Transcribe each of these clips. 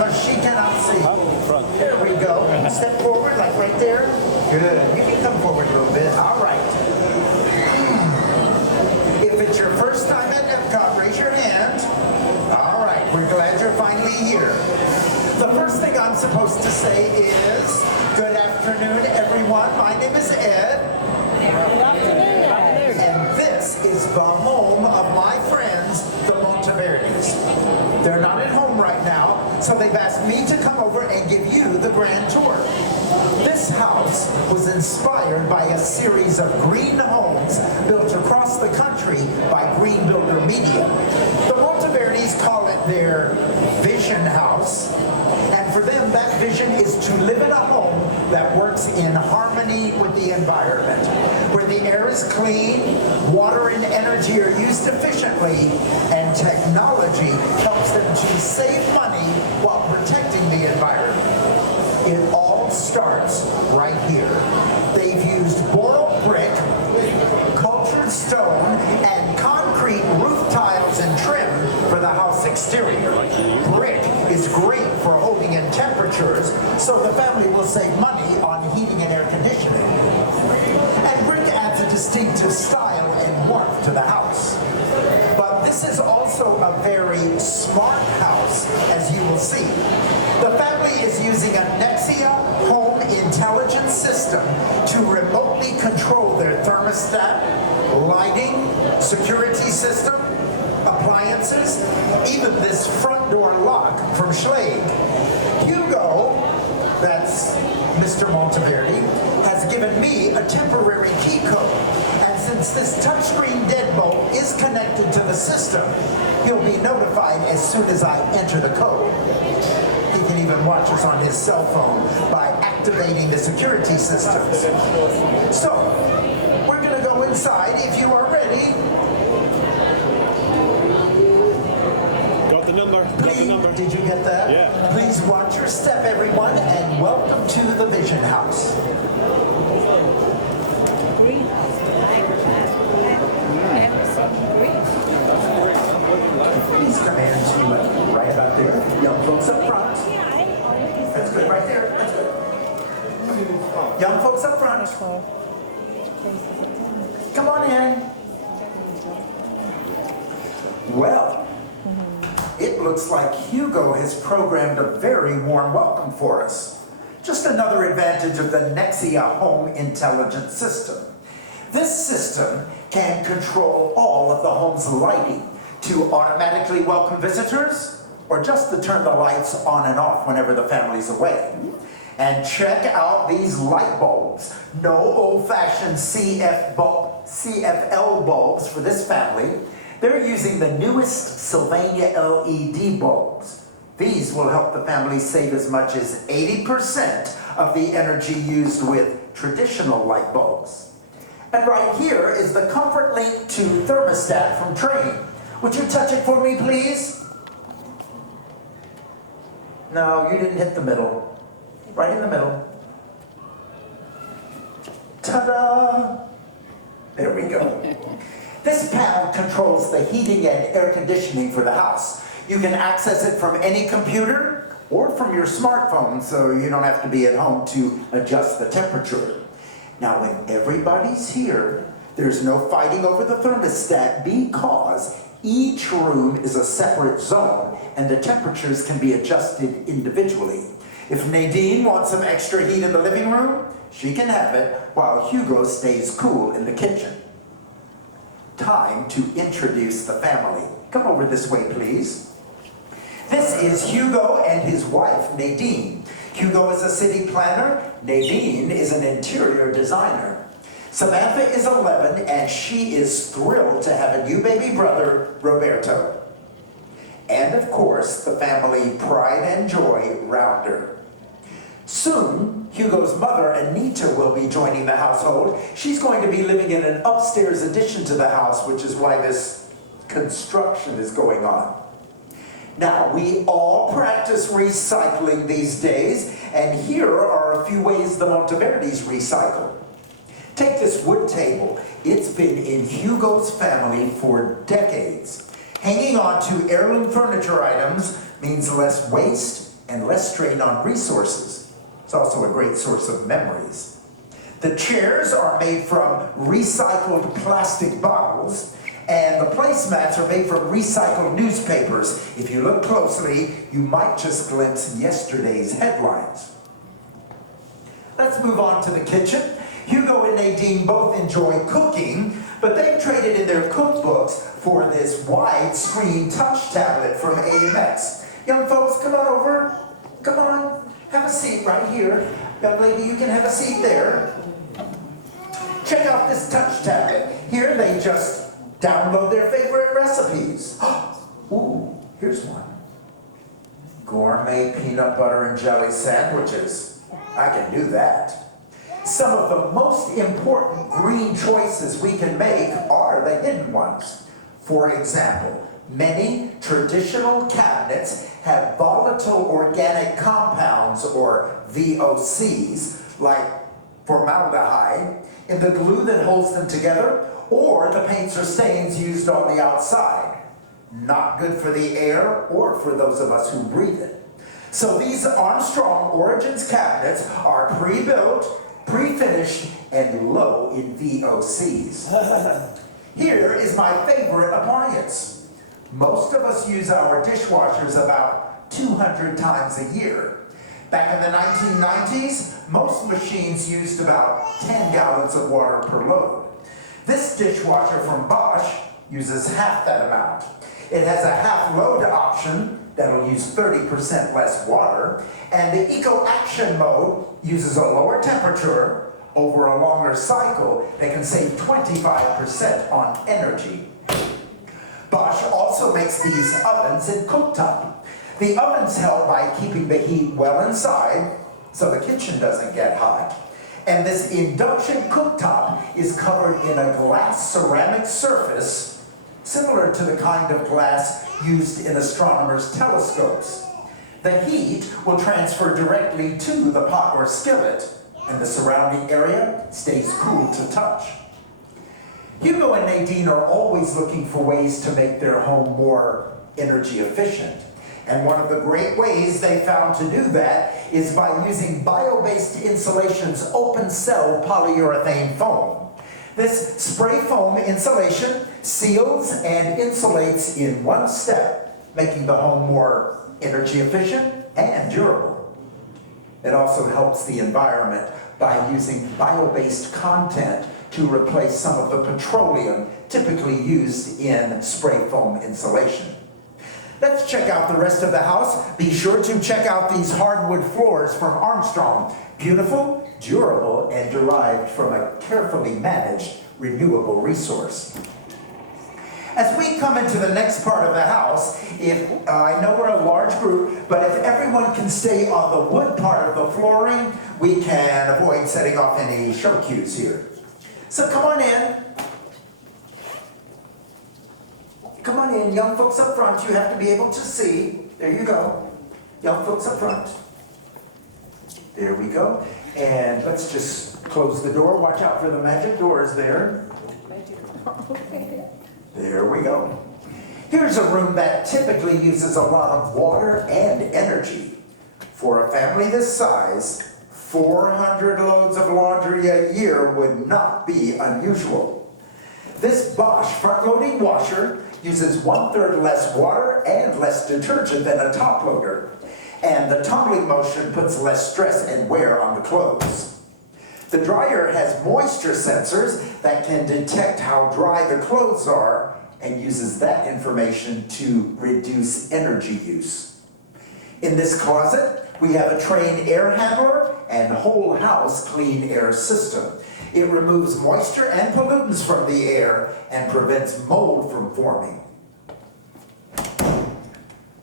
because she cannot see. Out in front. There we go. Step forward, like right there. Good. You can come forward a little bit. All right. If it's your first time at Epcot, raise your hand. All right. We're glad you're finally here. The first thing I'm supposed to say is, good afternoon, everyone. My name is Ed. Good afternoon, Ed. And this is the home of my friends, the Monteverdis. They're not at home right now, so they've asked me to come over and give you the grand tour. This house was inspired by a series of green homes built across the country by Green Builder Media. The Monteverdis call it their vision house, and for them that vision is to live in a home that works in harmony with the environment, where the air is clean, water and energy are used efficiently, and technology helps them to save money while protecting the environment. It all starts right here. They've used boiled brick, cultured stone, and concrete roof tiles and trim for the house exterior. Brick is great for holding in temperatures, so the family will save money on heating and air conditioning. And brick adds a distinctive style and warmth to the house. But this is also a very smart house, as you will see. The family is using a Nexia home intelligence system to remotely control their thermostat, lighting, security system, appliances, even this front door lock from Schlage. Hugo, that's Mr. Monteverdi, has given me a temporary key code. And since this touchscreen deadbolt is connected to the system, he'll be notified as soon as I enter the code. He can even watch us on his cell phone by activating the security systems. So, we're going to go inside if you are ready. Got the number. Got the Please, number. did you get that? Yeah. Please watch your step, everyone, and welcome to the Vision House. Please come in to right about there. Young folks up front. That's good, right there. That's good. Young folks up front. Come on in. Well, it looks like Hugo has programmed a very warm welcome for us. Just another advantage of the Nexia home intelligence system. This system can control all of the home's lighting to automatically welcome visitors, or just to turn the lights on and off whenever the family's away. And check out these light bulbs. No old-fashioned CFL bulbs for this family. They're using the newest Sylvania LED bulbs. These will help the family save as much as 80% of the energy used with traditional light bulbs. And right here is the Comfort Link 2 thermostat from Train. Would you touch it for me, please? No, you didn't hit the middle. Right in the middle. Ta-da! There we go. This panel controls the heating and air conditioning for the house. You can access it from any computer or from your smartphone, so you don't have to be at home to adjust the temperature. Now, when everybody's here, there's no fighting over the thermostat because each room is a separate zone and the temperatures can be adjusted individually. If Nadine wants some extra heat in the living room, she can have it while Hugo stays cool in the kitchen. Time to introduce the family. Come over this way, please. This is Hugo and his wife, Nadine. Hugo is a city planner. Nadine is an interior designer. Samantha is 11, and she is thrilled to have a new baby brother, Roberto. And of course, the family pride and joy, Rounder. Soon, Hugo's mother, Anita, will be joining the household. She's going to be living in an upstairs addition to the house, which is why this construction is going on. Now, we all practice recycling these days, and here are a few ways the Monteverdis recycle. Take this wood table. It's been in Hugo's family for decades. Hanging on to heirloom furniture items means less waste and less strain on resources. It's also a great source of memories. The chairs are made from recycled plastic bottles, and the placemats are made from recycled newspapers. If you look closely, you might just glimpse yesterday's headlines. Let's move on to the kitchen. Hugo and Nadine both enjoy cooking, but they've traded in their cookbooks for this widescreen touch tablet from AMX. Young folks, come on over. Come on, have a seat right here. Young lady, you can have a seat there. Check out this touch tablet. Here they just download their favorite recipes. Ooh, here's one. Gourmet peanut butter and jelly sandwiches. I can do that. Some of the most important green choices we can make are the hidden ones. For example, many traditional cabinets have volatile organic compounds, or VOCs, like formaldehyde, in the glue that holds them together, or the paints or stains used on the outside. Not good for the air or for those of us who breathe it. So these Armstrong Origins cabinets are pre-built, pre-finished, and low in VOCs. Here is my favorite appliance. Most of us use our dishwashers about 200 times a year. Back in the 1990s, most machines used about 10 gallons of water per load. This dishwasher from Bosch uses half that amount. It has a half load option that'll use 30% less water, and the Eco Action mode uses a lower temperature over a longer cycle that can save 25% on energy. Bosch also makes these ovens in cooktop. The ovens help by keeping the heat well inside so the kitchen doesn't get hot. And this induction cooktop is covered in a glass ceramic surface similar to the kind of glass used in astronomers' telescopes. The heat will transfer directly to the pot or skillet, and the surrounding area stays cool to touch. Hugo and Nadine are always looking for ways to make their home more energy efficient. And one of the great ways they found to do that is by using bio-based insulation's open-cell polyurethane foam. This spray foam insulation seals and insulates in one step, making the home more energy efficient and durable. It also helps the environment by using bio-based content to replace some of the petroleum typically used in spray foam insulation. Let's check out the rest of the house. Be sure to check out these hardwood floors from Armstrong. Beautiful, durable, and derived from a carefully managed, renewable resource. As we come into the next part of the house, I know we're a large group, but if everyone can stay on the wood part of the flooring, we can avoid setting off any show cues here. So come on in. Come on in, young folks up front, you have to be able to see. There you go. Young folks up front. There we go. And let's just close the door. Watch out for the magic doors there. There we go. Here's a room that typically uses a lot of water and energy. For a family this size, 400 loads of laundry a year would not be unusual. This Bosch front-loading washer uses 1/3 less water and less detergent than a top loader. And the tumbling motion puts less stress and wear on the clothes. The dryer has moisture sensors that can detect how dry the clothes are and uses that information to reduce energy use. In this closet, we have a Train air handler and whole house clean air system. It removes moisture and pollutants from the air and prevents mold from forming.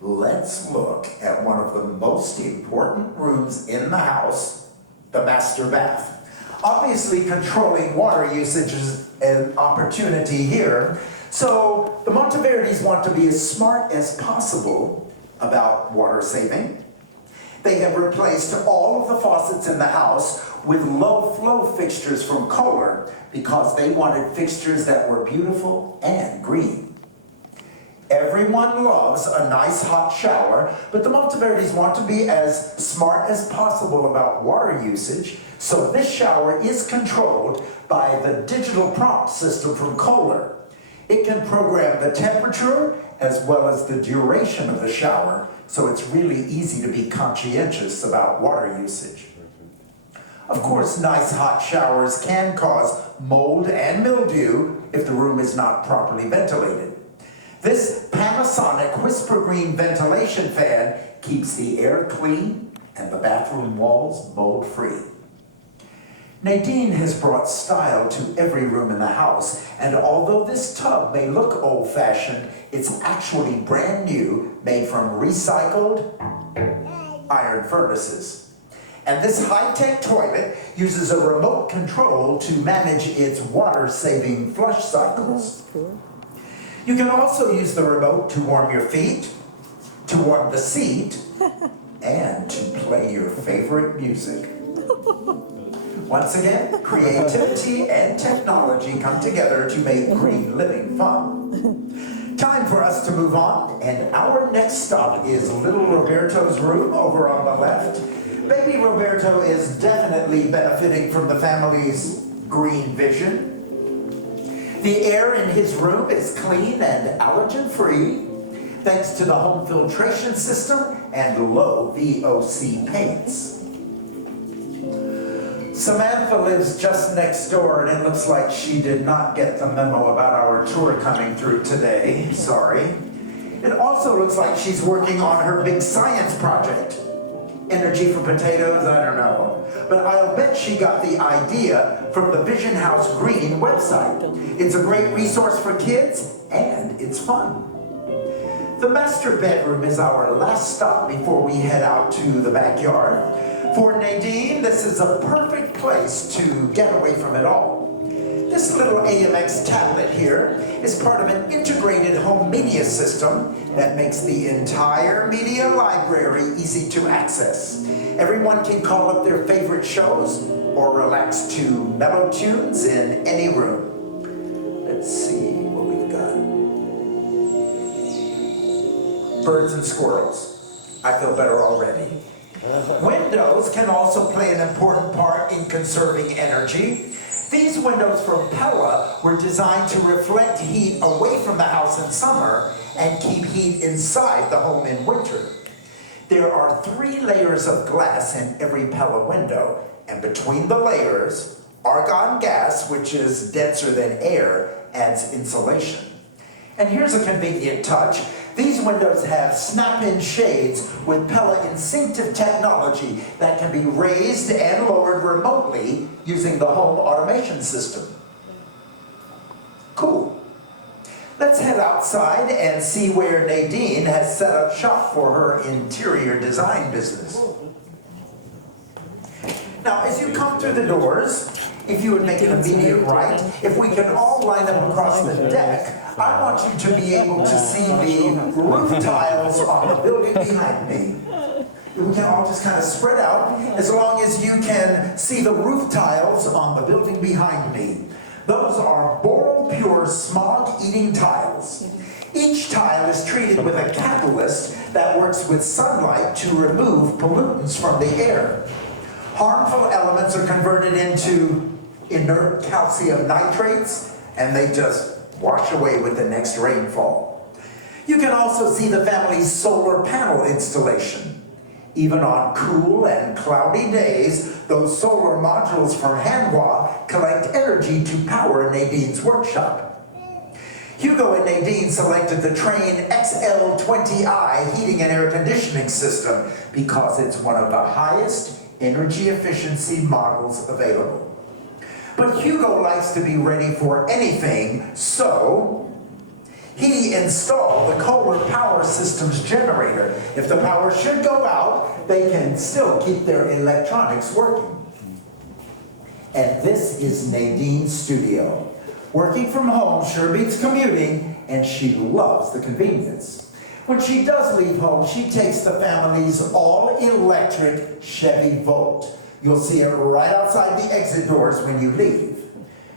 Let's look at one of the most important rooms in the house, the master bath. Obviously, controlling water usage is an opportunity here, so the Monteverdis want to be as smart as possible about water saving. They have replaced all of the faucets in the house with low flow fixtures from Kohler because they wanted fixtures that were beautiful and green. Everyone loves a nice hot shower, but the Monteverdis want to be as smart as possible about water usage, so this shower is controlled by the digital prompt system from Kohler. It can program the temperature as well as the duration of the shower, so it's really easy to be conscientious about water usage. Of course, nice hot showers can cause mold and mildew if the room is not properly ventilated. This Panasonic Whisper Green ventilation fan keeps the air clean and the bathroom walls mold-free. Nadine has brought style to every room in the house, and although this tub may look old-fashioned, it's actually brand new, made from recycled iron furnaces. And this high-tech toilet uses a remote control to manage its water-saving flush cycles. You can also use the remote to warm your feet, to warm the seat, and to play your favorite music. Once again, creativity and technology come together to make green living fun. Time for us to move on, and our next stop is little Roberto's room over on the left. Baby Roberto is definitely benefiting from the family's green vision. The air in his room is clean and allergen-free, thanks to the home filtration system and low VOC paints. Samantha lives just next door, and it looks like she did not get the memo about our tour coming through today. Sorry. It also looks like she's working on her big science project. Energy for potatoes, I don't know. But I'll bet she got the idea from the Vision House Green website. It's a great resource for kids, and it's fun. The master bedroom is our last stop before we head out to the backyard. For Nadine, this is a perfect place to get away from it all. This little AMX tablet here is part of an integrated home media system that makes the entire media library easy to access. Everyone can call up their favorite shows or relax to mellow tunes in any room. Let's see what we've got. Birds and squirrels. I feel better already. Windows can also play an important part in conserving energy. These windows from Pella were designed to reflect heat away from the house in summer and keep heat inside the home in winter. There are 3 layers of glass in every Pella window, and between the layers, argon gas, which is denser than air, adds insulation. And here's a convenient touch. These windows have snap-in shades with Pella instinctive technology that can be raised and lowered remotely using the home automation system. Cool. Let's head outside and see where Nadine has set up shop for her interior design business. Now, as you come through the doors, if you would make an immediate right, if we can all line up across the deck, I want you to be able to see the roof tiles on the building behind me. We can all just kind of spread out as long as you can see the roof tiles on the building behind me. Those are Boral Pure smog-eating tiles. Each tile is treated with a catalyst that works with sunlight to remove pollutants from the air. Harmful elements are converted into inert calcium nitrates, and they just wash away with the next rainfall. You can also see the family's solar panel installation. Even on cool and cloudy days, those solar modules from Hanwha collect energy to power Nadine's workshop. Hugo and Nadine selected the Trane XL20i heating and air conditioning system because it's one of the highest energy efficiency models available. But Hugo likes to be ready for anything, so he installed the Kohler Power Systems generator. If the power should go out, they can still keep their electronics working. And this is Nadine's studio. Working from home sure beats commuting, and she loves the convenience. When she does leave home, she takes the family's all-electric Chevy Volt. You'll see it right outside the exit doors when you leave.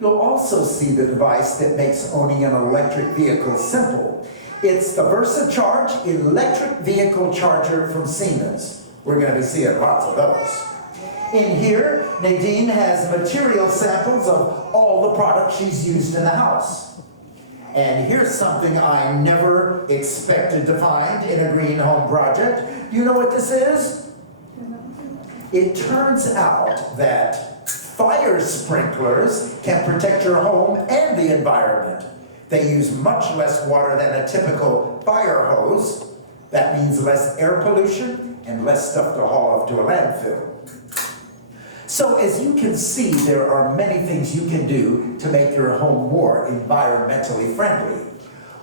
You'll also see the device that makes owning an electric vehicle simple. It's the VersaCharge electric vehicle charger from Siemens. We're going to be seeing lots of those. In here, Nadine has material samples of all the products she's used in the house. And here's something I never expected to find in a green home project. You know what this is? It turns out that fire sprinklers can protect your home and the environment. They use much less water than a typical fire hose. That means less air pollution and less stuff to haul off to a landfill. So as you can see, there are many things you can do to make your home more environmentally friendly.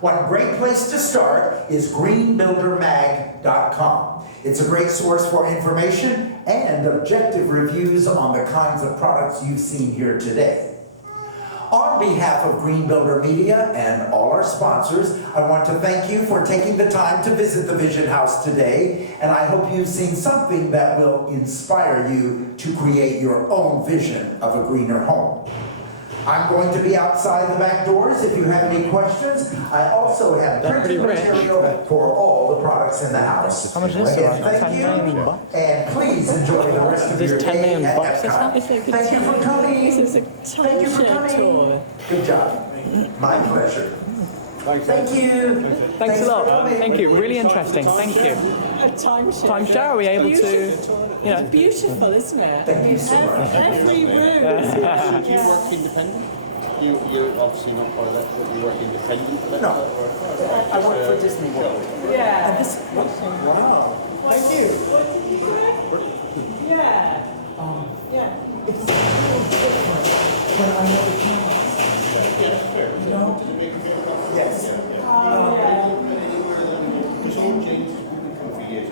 One great place to start is greenbuildermag.com. It's a great source for information and objective reviews on the kinds of products you've seen here today. On behalf of Green Builder Media and all our sponsors, I want to thank you for taking the time to visit the Vision House today, and I hope you've seen something that will inspire you to create your own vision of a greener home. I'm going to be outside the back doors if you have any questions. I also have printed material for all the products in the house. How much is this? Again, thank you, and please enjoy the rest of your day at Epcot. Thank you for coming. Thank you for coming. Good job. My pleasure. Thank you. Thanks a lot. Thank you. Really interesting. Thank you. A timeshare. Timeshare, are we able to, you know? Beautiful, isn't it? Thank you so much. Every room is Do you work independent? You're obviously not part of that, but you work independent? No. I work for Disney World. Yeah. And this, wow.